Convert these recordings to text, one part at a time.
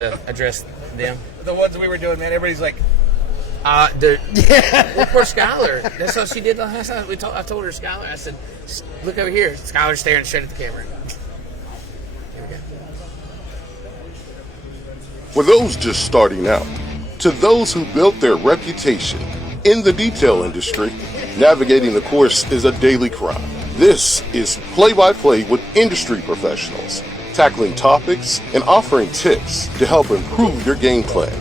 to address them. The ones we were doing, man, everybody's like, Dude, yeah. Well, poor Skylar. That's what she did last night. I told her, Skylar, I said, look over here. Skylar's staring straight at the camera. Here we go. For those just starting out, to those who built their reputation in the detail industry, navigating the course is a daily grind. This is play-by-play with industry professionals, tackling topics and offering tips to help improve your game plan.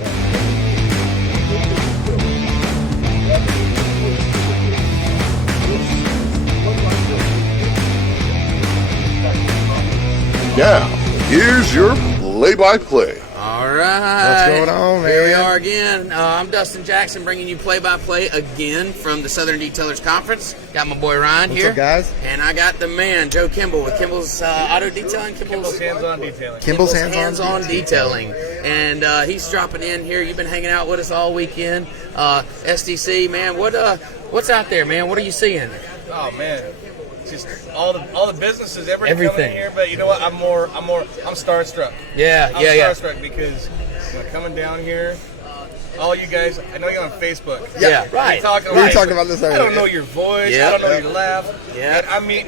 Now, here's your play-by-play. All right. What's going on, man? Here we are again. I'm Dustin Jackson bringing you play-by-play again from the Southern Detailers Conference. Got my boy Ryan here. What's up, guys? And I got the man, Joe Kimball, with Kimball's Auto Detailing. Kimball's Hands-On Detailing. Kimball's Hands-On Detailing. And he's dropping in here. You've been hanging out with us all weekend. SDC, man, what's out there, man? What are you seeing? Oh, man. Just all the businesses, everything coming in here, but you know what? I'm starstruck. Yeah, I'm starstruck because coming down here, all you guys, I know you're on Facebook. Yeah, right. We were talking about this I earlier. don't know your voice. Yeah. I don't know your laugh. Yeah. And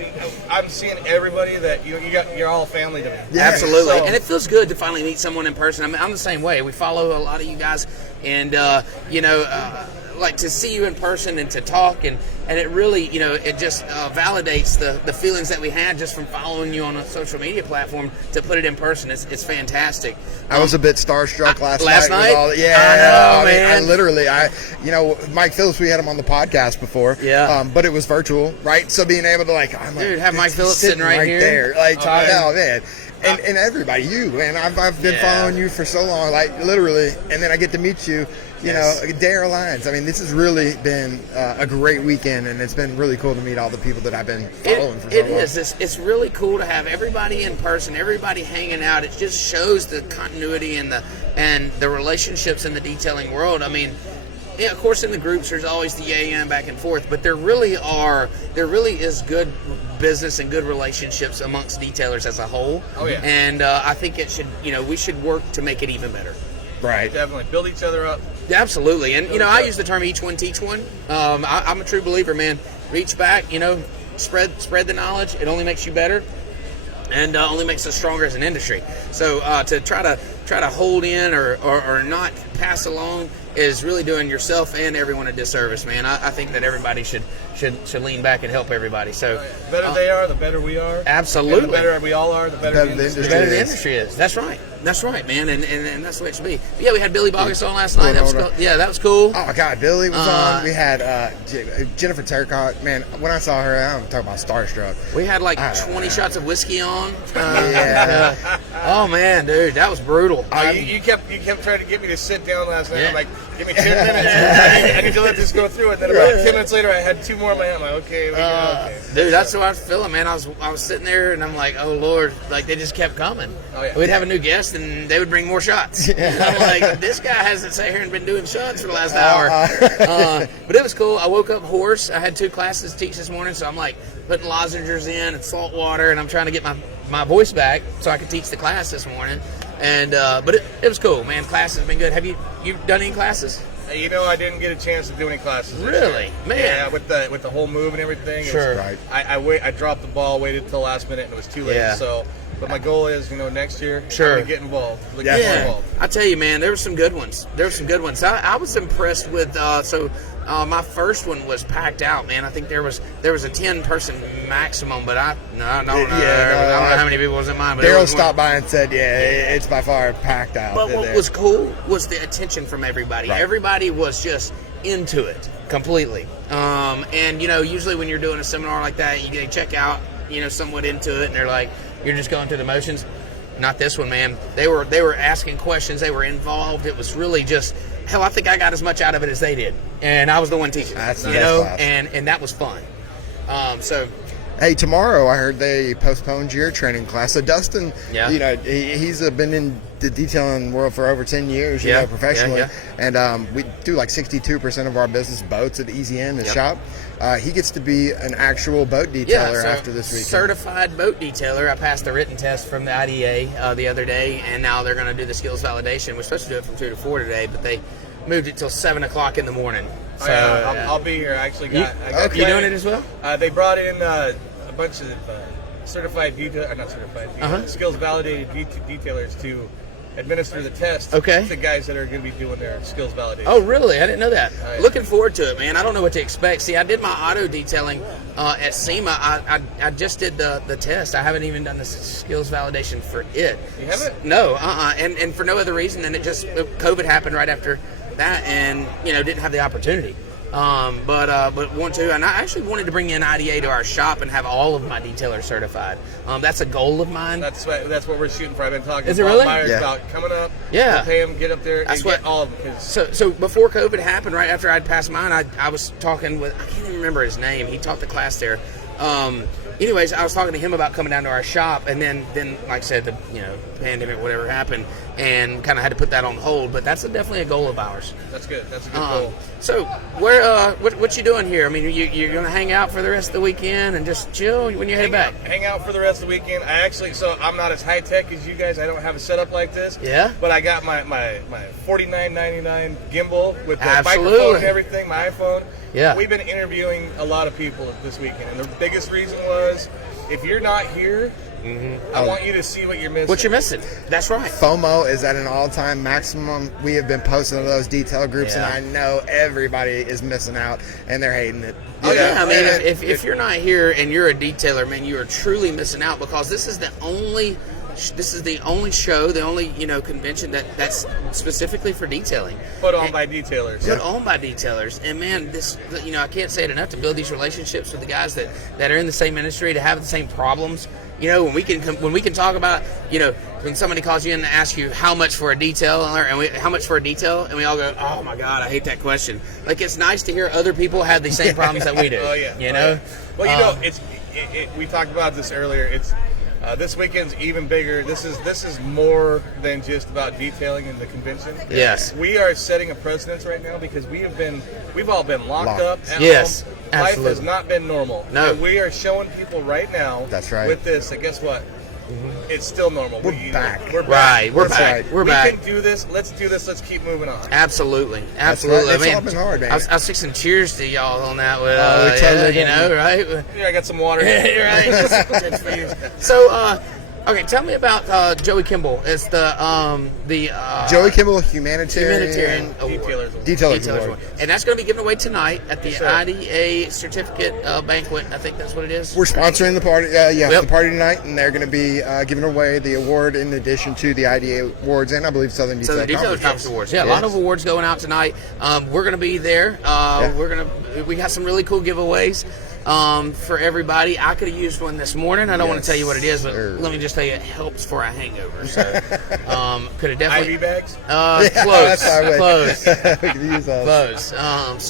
I'm seeing everybody that you're all family to me. Yeah. Absolutely. So- And it feels good to finally meet someone in person. I mean, I'm the same way. We follow a lot of you guys, and like to see you in person and to talk, and it really, it just validates the feelings that we had just from following you on a social media platform. To put it in person, it's fantastic. I was a bit starstruck last Night? night. I know, man. I literally, Mike Phillips, we had him on the podcast before. Yeah. But it was virtual, right? So being able to Have Mike Phillips sitting right here. there, oh man. Oh, And everybody, you, man, I've been Yeah. following you for so long, literally, and then I get to meet you, Dare Alliance. I mean, this has really been a great weekend, and it's been really cool to meet all the people that I've been following for so long. It is. It's really cool to have everybody in person, everybody hanging out. It just shows the continuity and the relationships in the detailing world. I mean, yeah, of course, in the groups, there's always the yay and back and forth, but there really is good business and good relationships amongst detailers as a whole. Oh, yeah. And I think we should work to make it even better. Right. Definitely build each other up. Absolutely. And, I use the term each one, teach one. I'm a true believer, man. Reach back, spread the knowledge. It only makes you better and only makes us stronger as an industry. So to try to hold in or not pass along is really doing yourself and everyone a disservice, man. I think that everybody should lean back and help everybody. So The better they are, the better we are. Absolutely. And the better we all are, the better the industry the better is. the industry is. That's right, man, and that's the way it should be. But yeah, we had Billy Boggess on last night. That was cool. Oh, my God, Billy was on. We had Jennifer Terracott. Man, when I saw her, I'm talking about starstruck. We had 20 shots of whiskey on. Yeah. Oh, man, dude, that was brutal. You kept trying to get me to sit down last night. Yeah. I'm like, give me 10 minutes. I need to let this go through. And then about 10 minutes later, I had 2 more in my hand. I'm like, okay. Dude, that's what I was feeling, man. I was sitting there, and I'm like, oh, Lord. They just kept coming. Oh, yeah. We'd have a new guest, and they would bring more shots. And I'm like, this guy hasn't sat here and been doing shots for the last hour. But it was cool. I woke up hoarse. I had 2 classes to teach this morning, so I'm putting lozenges in and salt water, and I'm trying to get my voice back so I could teach the class this morning. And but it was cool, man. Class has been good. Have you done any classes? I didn't get a chance to do any classes. Really? Man. Yeah, with the whole move and everything. Sure. Right. I dropped the ball, waited till the last minute, and it was too late. Yeah. So, but my goal is, next year, Sure. I'm gonna get involved. Yeah. Get more involved. I tell you, man, there were some good ones. I was impressed with. My first one was packed out, man. I think there was a 10-person maximum, but I don't know how many people was in mine. But Daryl stopped by and said, it's by far packed out. But what was cool was the attention from everybody. Right. Everybody was just into it completely. And usually when you're doing a seminar like that, they check out, somewhat into it, and they're like, you're just going through the motions. Not this one, man. They were asking questions. They were involved. It was really just, hell, I think I got as much out of it as they did, and I was the one teaching. That's the you best know, class. and that was fun. So Hey, tomorrow I heard they postponed your training class. So Dustin, Yeah. you know, he's been in the detailing world for over 10 years, you Yeah. know, professionally. Yeah, And we do like 62% of our business boats at EZN, the shop. He gets to be an actual boat detailer so after this weekend. certified boat detailer. I passed the written test from the IDA the other day, and now they're going to do the skills validation. We're supposed to do it from 2 to 4 today, but they moved it till 7 o'clock in the morning. So I'll be here. I actually got. you doing it as well? They brought in a bunch of certified skills validated detailers to administer the test. Okay. To guys that are going to be doing their skills validation. Oh, really? I didn't know that. Yeah. Looking forward to it, man. I don't know what to expect. See, I did my auto detailing at SEMA. I just did the test. I haven't even done the skills validation for it. You haven't? No, and for no other reason than COVID happened right after that, and didn't have the opportunity. But want to, and I actually wanted to bring in IDA to our shop and have all of my detailers certified. That's a goal of mine. That's what we're shooting for. I've been talking Is it to Bob really? Myers about coming up. Yeah. We'll pay him, get up there, That's and what- get all of them. So before COVID happened, right after I'd passed mine, I was talking with, I can't even remember his name. He taught the class there. Anyways, I was talking to him about coming down to our shop, and then like I said, the pandemic, whatever happened, and kind of had to put that on hold. But that's definitely a goal of ours. That's good. That's a good goal. So where what you doing here? I mean, you're gonna hang out for the rest of the weekend and just chill when you head back? Hang out for the rest of the weekend. So I'm not as high tech as you guys. I don't have a setup like this. Yeah. But I got my $49.99 gimbal with the Absolutely. microphone and everything, my iPhone. Yeah. We've been interviewing a lot of people this weekend, and the biggest reason was, if you're not here, I want you to see what you're missing. What you're missing? That's right. FOMO is at an all-time maximum. We have been posting to those detail groups, Yeah. and I know everybody is missing out, and they're hating it. Oh You know? yeah, I mean, And if you're not here and you're a detailer, man, you are truly missing out, because this is the only show, the only convention that's specifically for detailing. Put on by detailers. Put on by detailers, and man, I can't say it enough, to build these relationships with the guys that are in the same industry, to have the same problems. When we can talk about, when somebody calls you in and asks you how much for a detail, and we all go, oh my God, I hate that question. Like, it's nice to hear other people have the same problems that we do. Oh yeah. Well, we talked about this earlier. It's this weekend's even bigger. This is more than just about detailing in the convention. Yes. We are setting a precedence right now, because we've all been locked up at Yes, home. absolutely. Life has not been normal. No. And we are showing people right now. That's right. With this, that guess what? It's still normal. We're back. We're back. Right, we're That's back. right. We're we back. can do this. Let's do this. Let's keep moving on. Absolutely. It's Man, all been hard, man. I was fixing cheers to y'all on that with, we totally did. right? Yeah, I got some water. Right. Good for you. So, okay, tell me about Joey Kimball. It's the Joey Kimball Humanitarian Award. Detailers Detailers Award. And that's going to be given away tonight at the Yes, sir. IDA certificate banquet. I think that's what it is. We're sponsoring the party. Yep. The party tonight, and they're going to be giving away the award in addition to the IDA awards, and I believe Southern So the Detailer Detailers Conference. Conference Awards. Yeah, a lot of awards going out tonight. We're going to be there. We got some really cool giveaways for everybody. I could have used one this morning. I don't want to tell you what it is, but let me just tell you, it helps for a hangover. So could have definitely IV bags. close. We can use those. Close.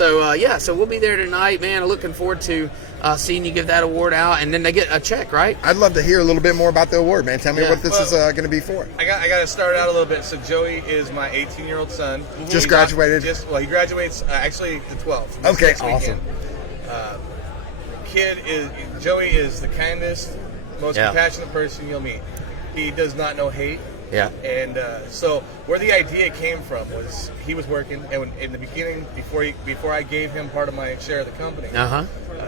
So we'll be there tonight, man. I'm looking forward to seeing you give that award out, and then they get a check, right? I'd love to hear a little bit more about the award, man. Tell me Yeah. what this is going to be for. I got to start out a little bit. So Joey is my 18-year-old son. Just graduated? He graduates actually the 12th. Okay, next awesome. Weekend. Joey is the kindest, most compassionate person you'll meet. He does not know hate. Yeah. And so where the idea came from was, he was working, and in the beginning, before I gave him part of my share of the company,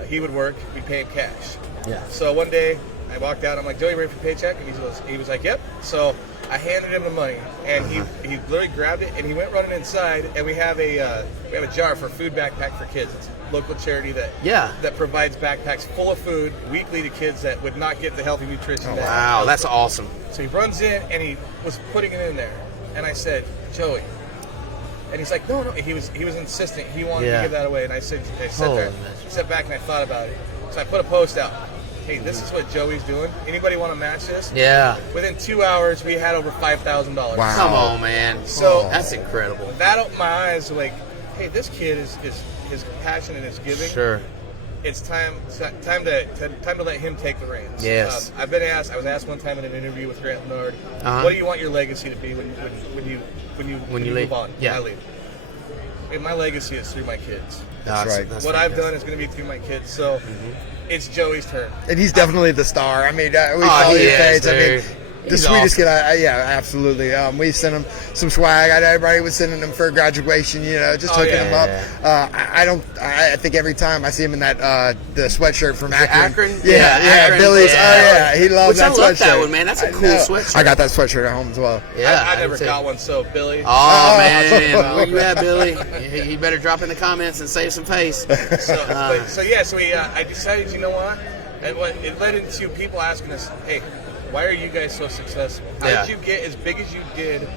he would work. We pay him cash. Yeah. So one day I walked out. I'm like, Joey, ready for paycheck? And he was like, yep. So I handed him the money, and he literally grabbed it, and he went running inside. And we have a jar for food backpack for kids. It's a local charity that provides backpacks full of food weekly to kids that would not get the healthy nutrition. Wow, that's awesome. So he runs in, and he was putting it in there, and I said, Joey. And he's like, no. He was insistent. He wanted to give that away, and I sat back and I thought about it. So I put a post out. Hey, this is what Joey's doing. Anybody want to match this? Yeah. Within 2 hours, we had over $5,000. Wow. Come on, man. So that's incredible. That opened my eyes. Like, hey, this kid is his passion and his giving. Sure. it's time to let him take the reins. Yes. I was asked one time in an interview with Grant Bernard, Uh-huh. what do you want your legacy to be when you leave. move on? Yeah. When I leave. And my legacy is through my kids. That's right. What I've done is going to be through my kids. So it's Joey's turn. And he's definitely the star. I mean, we Oh, follow he your is, page. I mean, dude. the He's sweetest awesome. kid. Yeah, absolutely. We sent him some swag. Everybody was sending him for graduation. Just hooking him up. I think every time I see him in that the sweatshirt from Akron. Akron? Yeah, Akron. Billy's. Yeah. Oh yeah, he loves Which that I love sweatshirt. that one, man. That's a I cool know. sweatshirt. I got that sweatshirt at home as well. Yeah, I never did too. got one. So Billy. Oh man, where you at, Billy? You better drop in the comments and save some face. I decided, you know what? And it led into people asking us, hey, why are you guys so successful? How Yeah. did you get as big as you did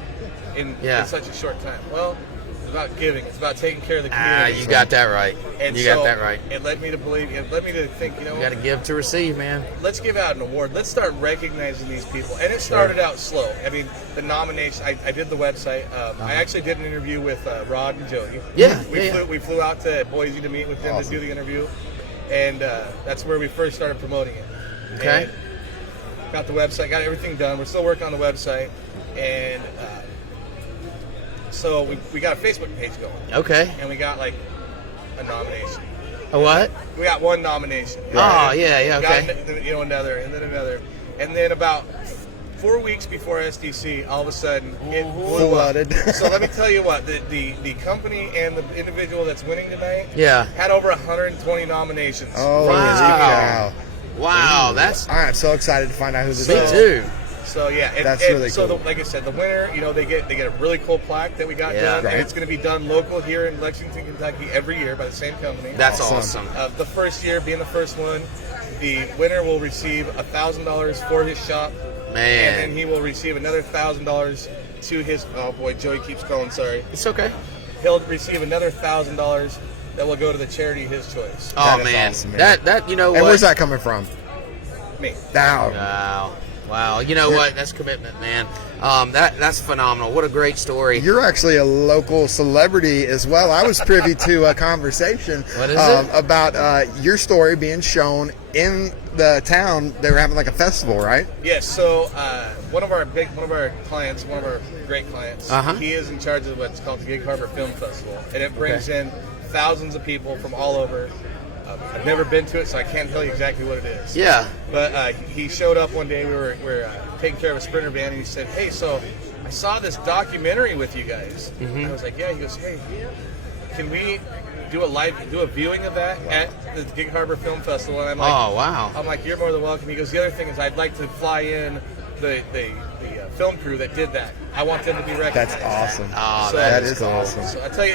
in such a short time? Well, it's about giving. It's about taking care of the community. You got that right. And You so got that right. It led me to believe. It led me to think. You got to give to receive, man. Let's give out an award. Let's start recognizing these people. And it started out slow. I mean, the nomination. I did the website. I actually did an interview with Rod and Jody. We flew out to Boise to meet with them to do the interview, and that's where we first started promoting it. Okay. And got the website. Got everything done. We're still working on the website, and so we got a Facebook page going. Okay. And we got like a nomination. A what? We got one nomination. Oh, yeah, okay. Got, another, and then another. And then about 4 weeks before SDC, all of a sudden, it blew up. Flooded. So let me tell you what, the company and the individual that's winning tonight Yeah. had over 120 nominations. Oh, Wow. Wow, that's I am so excited to find out who this me is. too. So yeah, That's and really so cool. like I said, the winner, they get a really cool plaque that we got Yeah. done, Right. and it's going to be done local here in Lexington, Kentucky, every year by the same company. That's Awesome. awesome. The first year being the first one, the winner will receive $1,000 for his shop, and then Man, he will receive another $1,000 to his. Oh boy, Joey keeps calling. Sorry. it's okay. He'll receive another $1,000 that will go to the charity his choice. Oh That is man, awesome, man. that you know And what? where's that coming from? Me. Now, Wow. You know what? That's commitment, man. That's phenomenal. What a great story. you're actually a local celebrity as well. I was privy to a conversation What is it? about your story being shown in the town. They were having like a festival, right? Yes. So one of our clients, one of our great clients, Uh-huh. he is in charge of what's called the Gig Harbor Film Festival, and it brings in thousands of people from all over. I've never been to it, so I can't tell you exactly what it is. Yeah. But he showed up one day. We were taking care of a Sprinter van, and he said, "Hey, so I saw this documentary with you guys." Mm-hmm. I was like, "Yeah." He goes, "Hey, can we do a viewing of that at the Gig Harbor Film Festival?" And I'm like, Oh wow. I'm like, "You're more than welcome." He goes, "The other thing is, I'd like to fly in the film crew that did that. I want them to be recognized." That's awesome. Oh, So- that is is cool. awesome. So I tell you,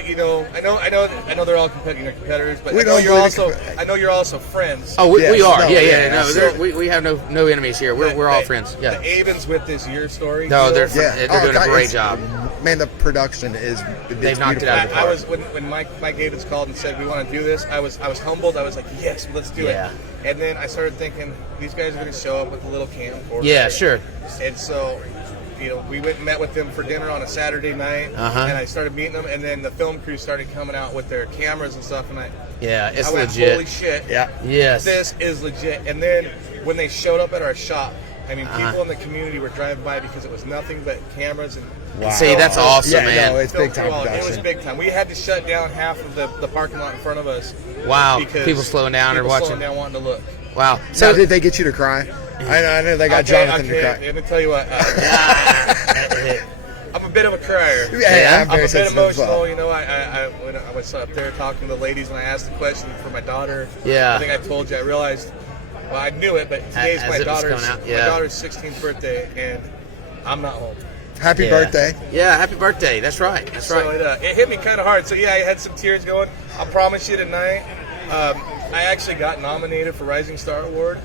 I know they're all competitors, but We I know don't you're believe also in I know you're also friends. Oh, we Yes, are. no, Yeah. yeah, No, so- we have no enemies here. We're all friends. Yeah. The Avens with this year story. No, deal, they're Yeah, they're doing a God, great it's- job. Man, the production is They've knocked it out of the I park. was when Mike Avens called and said we want to do this. I was humbled. I was like, yes, let's do Yeah. it. And then I started thinking these guys are going to show up with a little camcorder. Yeah, sure. And so, we went and met with them for dinner on a Saturday night, Uh-huh. and I started meeting them. And then the film crew started coming out with their cameras and stuff, and Yeah, it's I went, legit. holy shit. Yeah. Yes. This is legit. And then when they showed up at our shop, I mean, Uh-huh. people in the community were driving by because it was nothing but cameras and. Wow. See, that's awesome, Yeah, man. no, it's big time It was production. big time. We had to shut down half of the parking lot in front of us. Wow. Because People slowing down or people watching. slowing down wanting to look. Wow. So So did they get you to cry? I know they got Jonathan to cry. Let me tell you what. I'm a bit of a crier. Yeah, I'm I'm very a bit sensitive as emotional. well. When I was up there talking to the ladies and I asked the question for my daughter. Yeah. I think I told you. I realized. Well, I knew it, but today's As my it was daughter's coming out, yeah. 16th birthday, and I'm not home. Happy Yeah. birthday. Yeah, happy birthday. That's right. That's So right. it hit me kind of hard. So yeah, I had some tears going. I promise you tonight, I actually got nominated for Rising Star Award.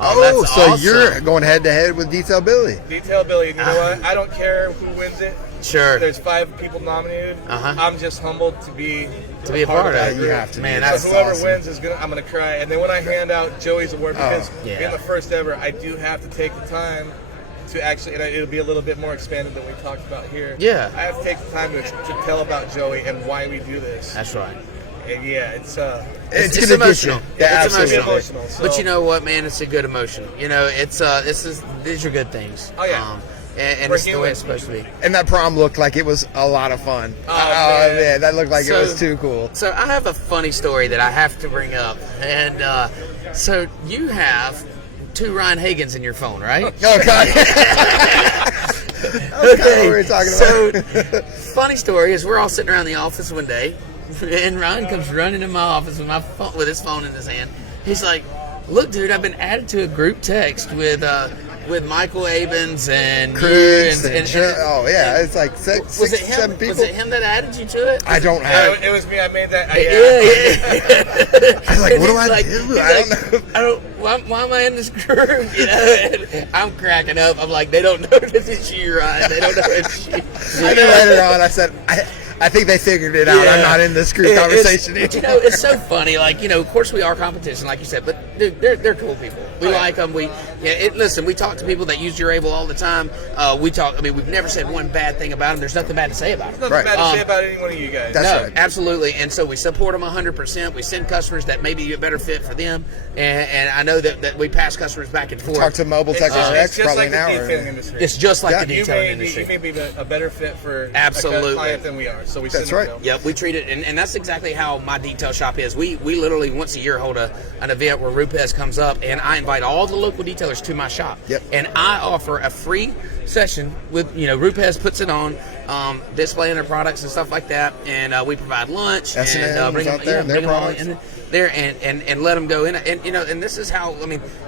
Oh, that's so awesome. you're going head to head with Detail Billy. Detail Billy, and you know what? I don't care who wins it. Sure. There's 5 people nominated. Uh-huh. I'm just humbled to be a part of that it. You group. have to. Man, be. that's So whoever awesome. wins I'm gonna cry. And then when I hand out Joey's award, because yeah. being the first ever, I do have to take the time to actually, and it'll be a little bit more expanded than we talked about here. Yeah. I have to take the time to tell about Joey and why we do this. That's right. And yeah, it's It's gonna get you. emotional. Yeah, It's absolutely. emotional. emotional. So. But you know what, man? It's a good emotion. You know, these are good things. Oh, yeah. And We're it's the way human. it's supposed to be. And that prom looked like it was a lot of fun. Oh, man. that looked like it So- was too cool. So I have a funny story that I have to bring up. And so you have 2 Ryan Hagans in your phone, right? Okay. Okay, we're talking about. So, funny story is we're all sitting around the office one day, and Ryan comes running in my office with his phone in his hand. He's like, "Look, dude, I've been added to a group text with Michael Abens and Chris you and Jer- oh yeah, it's like was six, it him? 7 people. Was it him that added you to it? I don't have. It was me. I made that. Yeah. I was like, And what do he's I like- do? he's I don't like, know. I don't. Why am I in this group? You know, and I'm cracking up. I'm like, they don't know this is you, Ryan. They don't know it's you. And then later on, I said, I think they figured it out. I'm not in this group conversation But, you anymore. know, it's so funny. Like, you know, of course we are competition, like you said, but dude, they're cool people. We like them. Listen, we talk to people that use your able all the time. We've never said one bad thing about them. There's nothing bad to say about them. Nothing Right. bad to say about any one of you guys. That's No, right. absolutely. And so we support them 100%. We send customers that may be a better fit for them. And I know that we pass customers back and forth. Talk to Mobile Tech It's RX just probably like an hour. the detailing industry. It's just like Yeah. the you detailing may industry. be a better fit for Absolutely. a client than we are. So we send That's them right. to them. Yep, we treat it, and that's exactly how my detail shop is. We literally once a year hold an event where Rupes comes up, and I invite all the local detailers to my shop. Yep. And I offer a free session with, Rupes puts it on, displaying their products and stuff like that, and we provide lunch S&M's and bring out there, their bring them all products. in there and let them go in, and this is how,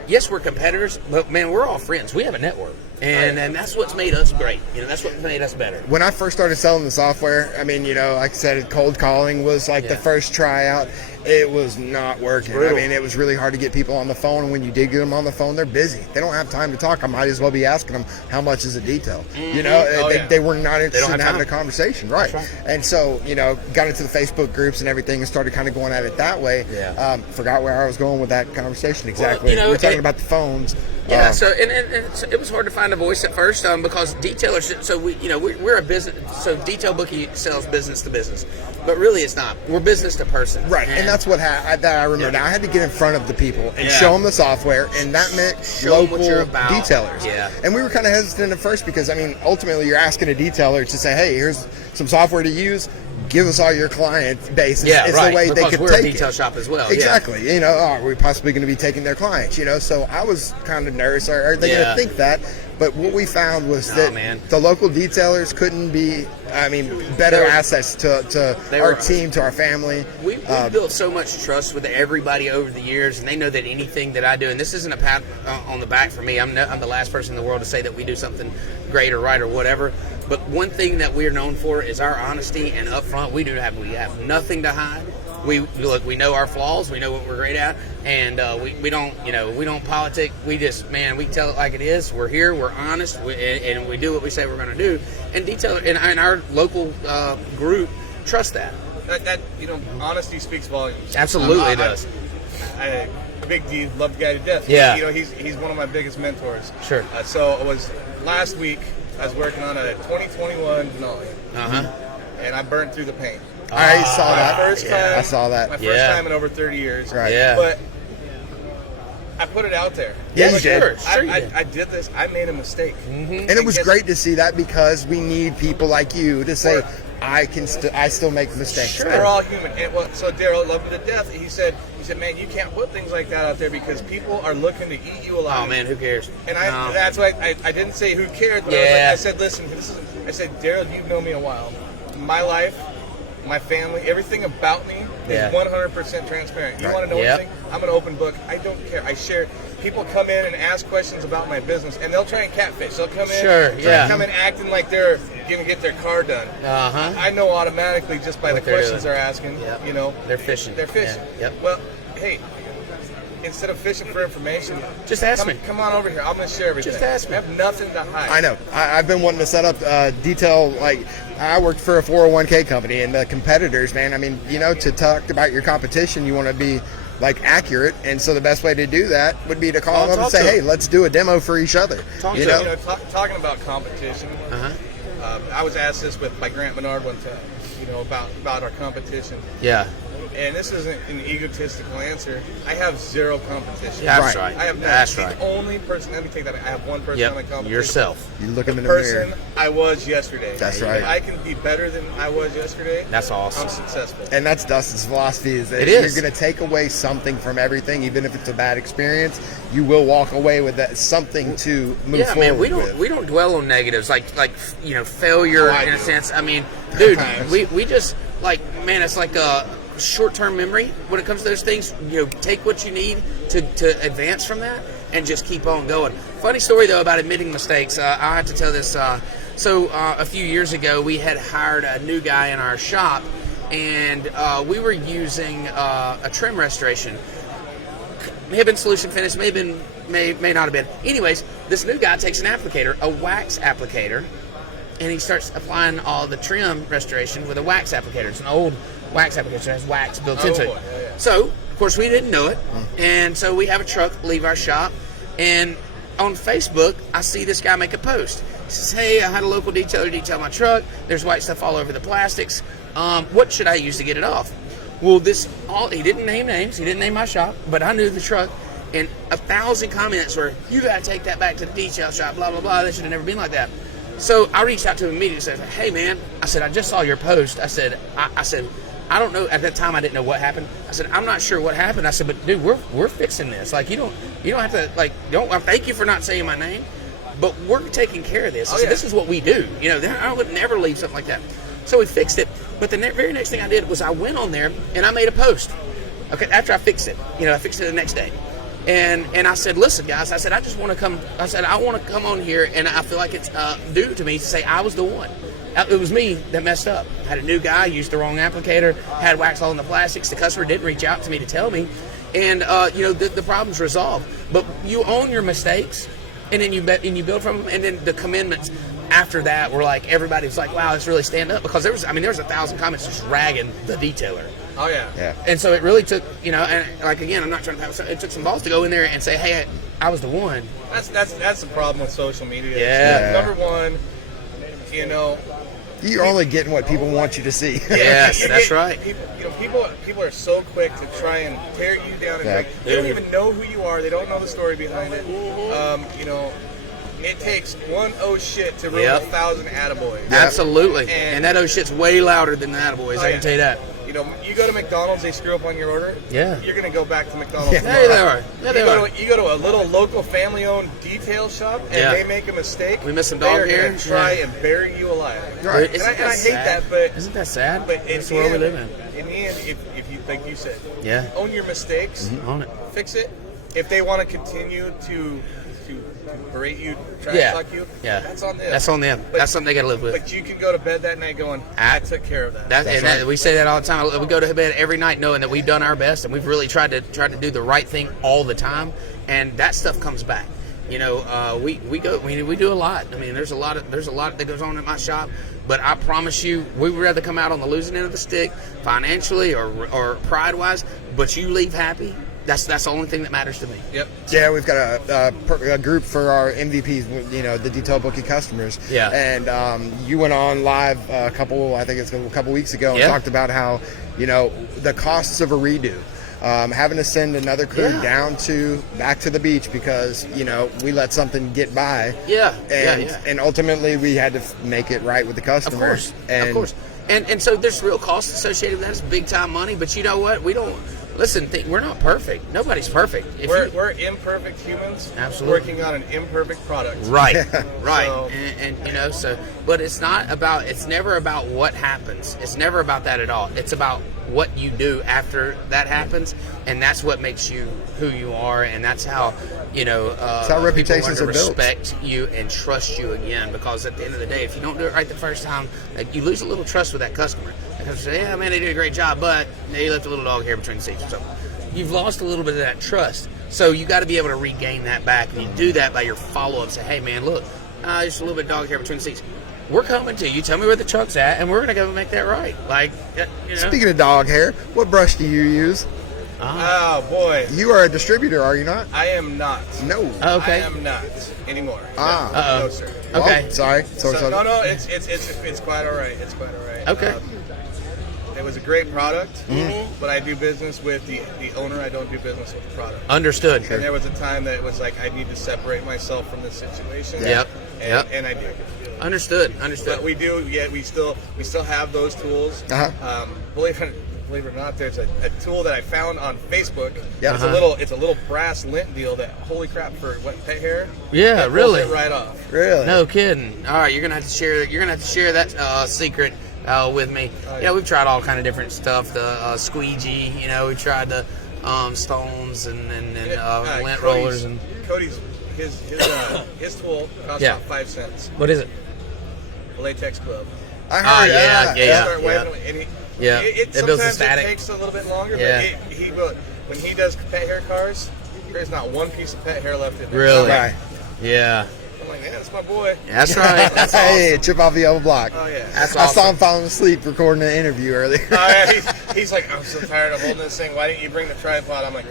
yes, we're competitors, but man, we're all friends. We have a network, and that's what's made us great. That's what made us better. When I first started selling the software, like I said, cold calling was like the first tryout. It was not working. brutal. It was really hard to get people on the phone. And when you did get them on the phone, they're busy. They don't have time to talk. I might as well be asking them, how much is a detail? They were not interested in have having a time. conversation. Right. And so, got into the Facebook groups and everything and started kind of going at it that way. Yeah. Forgot where I was going with that conversation exactly. Well, we were talking about the phones. Yeah, so it was hard to find a voice at first because detailers. So we're a business. So Detail Bookie sells business to business, but really it's not. We're business to person. Right, and that's what that I remember. Yeah. I had to get in front of the people and Yeah. show them the software, and that meant Show 'em what local you're about. detailers. Yeah. And we were kind of hesitant at first because, ultimately you're asking a detailer to say, hey, here's some software to use. Give us all your client base. Yeah, it's right. the way Because they could we're a take detail it. shop as well. yeah. Exactly. Are we possibly going to be taking their clients? So I was kind of nervous. Are they going Yeah. to think that? But what we found was that man. the local detailers couldn't be, better They were- assets to they our were- team, to our family. We've built so much trust with everybody over the years, and they know that anything that I do, and this isn't a pat on the back for me. I'm the last person in the world to say that we do something great or right or whatever. But one thing that we're known for is our honesty and upfront. We have nothing to hide. We know our flaws. We know what we're great at, and we don't politic. We just, we tell it like it is. We're here. We're honest, and we do what we say we're going to do. And detail, and our local group trust that. That honesty speaks volumes. Absolutely, it does. Big D, love the guy to death. Yeah. He's one of my biggest mentors. Sure. So it was last week. I was working on a 2021 Denali, and I burnt through the paint. I saw that. First time, I saw that. My first Yeah. time in over 30 years. Right. Yeah. But I put it out there. Yeah, you Like, did. Sure you did. I did this. I made a mistake. And it was great to see that because we need people like you to say, I still make mistakes. Sure. We're all human. And so Daryl loved it to death. He said, man, you can't put things like that out there because people are looking to eat you alive. Oh man, who cares? And No. that's why I didn't say who cared, but Yeah. I said, listen, I said, Daryl, you've known me a while. My life, my family, everything about me Yeah. is 100% transparent. You Right. want to know Yep. anything? I'm an open book. I don't care. I share. People come in and ask questions about my business, and they'll try and catfish. They'll come in, Sure, yeah. come in acting like they're going to get their car done. Uh-huh. I know automatically just by What the they're questions doing. they're asking. Yep. They're fishing. They're fishing. Yeah. Yep. Well, hey, instead of fishing for information, Just ask me. Come on over here. I'm going to share everything. Just ask me. I have nothing to hide. I know. I've been wanting to set up detail. Like, I worked for a 401k company, and the competitors, man, to talk about your competition, you want to be accurate, and so the best way to do that would be to call them up and talk say, to hey, them. let's do a demo for each other. Talk you to know? them. Talking about competition, I was asked this by Grant Menard one time, about our competition. Yeah. and this isn't an egotistical answer, I have zero competition. Yeah, that's right. I have That's the right. only person. Let me take that. I have one person Yep, on the competition. yourself. You look The him in the person mirror. I was yesterday. That's If right. I can be better than I was yesterday, That's awesome. I'm successful. And that's Dustin's philosophy is that It is. you're going to take away something from everything, even if it's a bad experience. You will walk away with that something to move Yeah, forward man, we don't dwell on negatives like failure Oh, I in a do. sense. I mean, dude, Sometimes. we just like, man, it's like a short-term memory when it comes to those things. Take what you need to advance from that and just keep on going. Funny story though about admitting mistakes. I have to tell this. So a few years ago, we had hired a new guy in our shop, and we were using a trim restoration. May have been solution finish, may not have been. Anyways, this new guy takes an applicator, a wax applicator, and he starts applying all the trim restoration with a wax applicator. It's an old wax applicator, so it has wax built into boy. it. Yeah, yeah. So, of course, we didn't know it, and so we have a truck leave our shop, and on Facebook, I see this guy make a post. He says, "Hey, I had a local detailer detail my truck. There's white stuff all over the plastics. What should I use to get it off?" Well, he didn't name names. He didn't name my shop, but I knew the truck. And 1,000 comments were, "You got to take that back to the detail shop, blah, blah, blah. That should have never been like that." So I reached out to him immediately and said, "Hey, man," I said, "I just saw your post." I said, I don't know. At that time, I didn't know what happened. I said, "I'm not sure what happened." I said, "But dude, we're fixing this. Like, you don't have to, like, thank you for not saying my name, but we're taking care of this." I said, yeah. "This is what we do. I would never leave something like that." So we fixed it. But the very next thing I did was I went on there and I made a post. Okay, after I fixed it, I fixed it the next day. And I said, "Listen, guys," I said, "I just want to come." I said, "I want to come on here, and I feel like it's due to me to say I was the one. It was me that messed up. Had a new guy, used the wrong applicator, had wax all in the plastics. The customer didn't reach out to me to tell me, and the problem's resolved. But you own your mistakes, and then you build from them, and then the commendments." After that, were like, everybody was like, "Wow, let's really stand up," because there was 1,000 comments just ragging the detailer. Oh yeah. Yeah. And so it really took, and like, again, I'm not trying to it took some balls to go in there and say, "Hey, I was the one." That's the problem with social media. Yeah. Number one, You're only getting what people want you to see. Yes, that's right. People are so quick to try and tear you down, and Yeah. they don't even know who you are. They don't know the story behind it. It takes one oh shit to ruin Yep. 1,000 attaboys. Absolutely. And that shit's way louder than the attaboys, I yeah. can tell you that. You go to McDonald's, they screw up on your order. Yeah. You're gonna go back to McDonald's. Yeah. tomorrow. Yeah, they are. Yeah, they are. You go to a little local family-owned detail shop, and Yeah. they make a mistake. We miss some they dog are hair. gonna try Yeah. and bury you alive. Right. And I hate that, but Isn't that sad? But That's the world we live in. In the end, if you, like you said, Yeah. own your mistakes, Own it. fix it. If they want to continue to berate you, trash Yeah. talk you, Yeah. that's on them. That's on them. But- That's something they got to live with. But you can go to bed that night going, I took care of that. We say that all the time. We go to bed every night knowing that we've done our best and we've really tried to do the right thing all the time, and that stuff comes back. We do a lot. I mean, there's a lot that goes on in my shop, but I promise you, we would rather come out on the losing end of the stick financially or pride wise, but you leave happy. That's the only thing that matters to me. Yep. Yeah, we've got a group for our MVPs, the detail booking customers. Yeah. And you went on live a couple weeks ago and Yeah. talked about how, the costs of a redo. Having to send another crew back to the beach because, we let something get by. Yeah. And ultimately we had to make it right with the customer. Of course. And so there's real costs associated with that. It's big time money, but you know what? We don't. Listen, we're not perfect. Nobody's perfect. We're imperfect humans Absolutely. working on an imperfect product. Right, right. So- But it's never about what happens. It's never about that at all. It's about what you do after that happens, and that's what makes you who you are, and that's how, how reputations people are built. respect you and trust you again, because at the end of the day, if you don't do it right the first time, you lose a little trust with that customer. The customer says, "Yeah, man, they did a great job, but they left a little dog hair between the seats or something." You've lost a little bit of that trust. So you got to be able to regain that back, and you do that by your follow-up. Say, "Hey, man, look, just a little bit of dog hair between the seats. We're coming to you. Tell me where the truck's at, and we're going to go make that right." Speaking of dog hair, what brush do you use? Oh, boy. You are a distributor, are you not? I am not. No. Okay. I am not anymore. Ah. No, Uh-oh. no, sir. Okay. Well, sorry. No, it's quite all right. It's quite all right. Okay. It was a great product, but I do business with the owner. I don't do business with the product. Understood. And there was a time that it was like I need to separate myself from this situation. Yep. And I do. Understood. But we do. Yeah, we still have those tools. Believe it or not, there's a tool that I found on Facebook. Yep. It's a little brass lint deal that, holy crap, for what, pet hair? Yeah, that really. pulls it right off. Really? No kidding. All right, you're gonna have to share. You're gonna have to share that secret with me. Yeah, we've tried all kind of different stuff. The squeegee. You know, we tried the stones and lint rollers and. Cody's his tool costs about 5 cents. What is it? A latex glove. I heard Start waving it, and it builds the sometimes static. it takes a little bit longer, Yeah. but he will. When he does pet hair cars, there's not one piece of pet hair left in there. Really? Right. Yeah. I'm like, man, that's my boy. That's right. That's Hey, awesome. chip off the old block. Oh yeah. That's I saw awesome. him falling asleep recording an interview earlier. Oh, yeah, he's like, I'm so tired of holding this thing. Why didn't you bring the tripod? I'm like,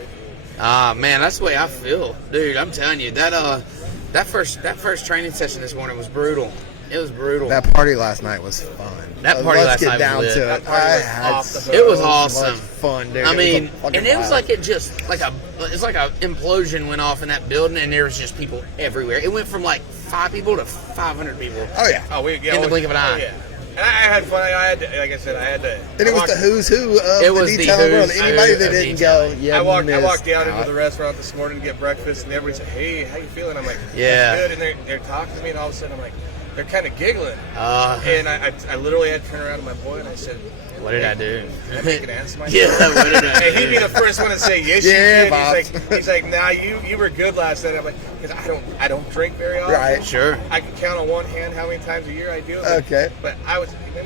Man, that's the way I feel, dude. I'm telling you that first training session this morning was brutal. It was brutal. That party last night was fun. That party Let's last get night down was lit. to That it. party I was had off the so hook. It was much awesome. fun, dude. I mean, fucking and it was wild. like it's like a implosion went off in that building, and there was just people everywhere. It went from like 5 people to 500 people. Oh yeah. In the blink of an eye. Yeah. And I had fun. I had to, like I said, I had to. And it was the who's who of It was the the detailing world. who's Anybody who that of didn't detailing. go, yeah. I walked down into the restaurant this morning to get breakfast, and everybody said, "Hey, how you feeling?" I'm like, Yeah. "Good." And they're talking to me, and all of a sudden, I'm like, they're kind of giggling. Uh, And I literally had to turn around to my boy, and I said, What did I do? "Can I make an ass of myself?" Yeah, what did I And do? he'd be the first one to say, "Yes, Yeah, you Bob. did." He's like, "Nah, you were good last night." I'm like, "Cause I don't drink very often. Right. Sure. I can count on one hand how many times a year I do it. Okay. But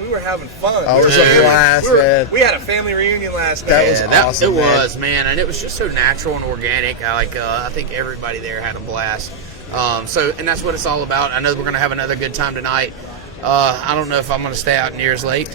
we were having fun. Oh, it was a blast, man. We had a family reunion last That night. was Yeah, awesome, It man. was, man, and it was just so natural and organic. I think everybody there had a blast. And that's what it's all about. I know we're gonna have another good time tonight. I don't know if I'm gonna stay out near as late.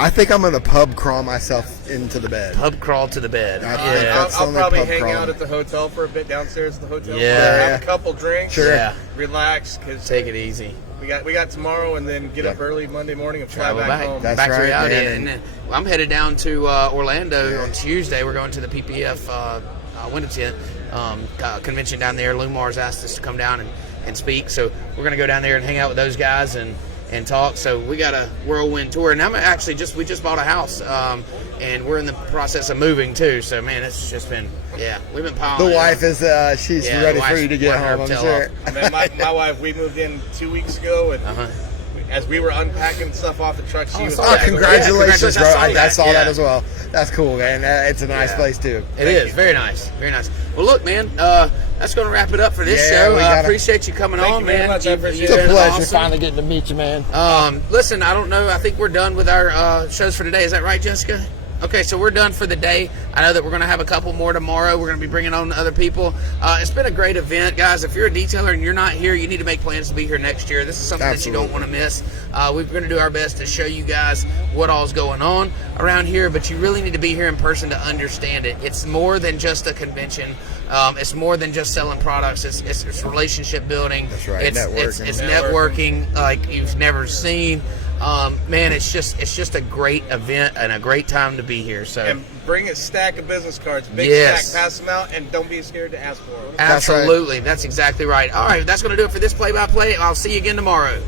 I think I'm gonna pub crawl myself into the bed. Pub crawl to the bed. I think Yeah. that's I'll only probably pub hang crawling. out at the hotel for a bit downstairs at the hotel. Yeah. Have a couple drinks. Sure. Yeah. Relax, because Take it easy. we got tomorrow, and then get up early Monday morning and fly Travel back home. That's back to right, reality. man. And then I'm headed down to Orlando on Tuesday. We're going to the PPF Winnipeg convention down there. Lumar's asked us to come down and speak, so we're going to go down there and hang out with those guys and talk. So we got a whirlwind tour, and I'm actually we just bought a house, and we're in the process of moving too. So man, it's just been we've been piling. The it wife on. is she's Yeah, ready the for you to wife's get wanting her home. I'm tail sure. off. Man, my wife, we moved in 2 weeks ago, and as we were unpacking stuff off the truck, she was so Oh, like, congratulations, Yeah, bro! congratulations. I saw that Yeah. as well. That's cool, man. It's a nice place too. It is very nice, very nice. Well, look, man, that's going to wrap it up for this Yeah, show. we I gotta- appreciate you coming Thank on, you very man. much. I appreciate It's a been pleasure awesome. finally getting to meet you, man. Listen, I don't know. I think we're done with our shows for today. Is that right, Jessica? Okay, so we're done for the day. I know that we're going to have a couple more tomorrow. We're going to be bringing on other people. It's been a great event, guys. If you're a detailer and you're not here, you need to make plans to be here next year. This is something that you don't want to miss. We're going to do our best to show you guys what all's going on around here, but you really need to be here in person to understand it. It's more than just a convention. It's more than just selling products. It's relationship building. That's right, It's networking like you've never seen. Man, it's just a great event and a great time to be here. So and bring a stack of business cards, big Yes. stack, pass them out, and don't be scared to ask for them. absolutely, that's exactly right. All right, that's going to do it for this play-by-play. I'll see you again tomorrow.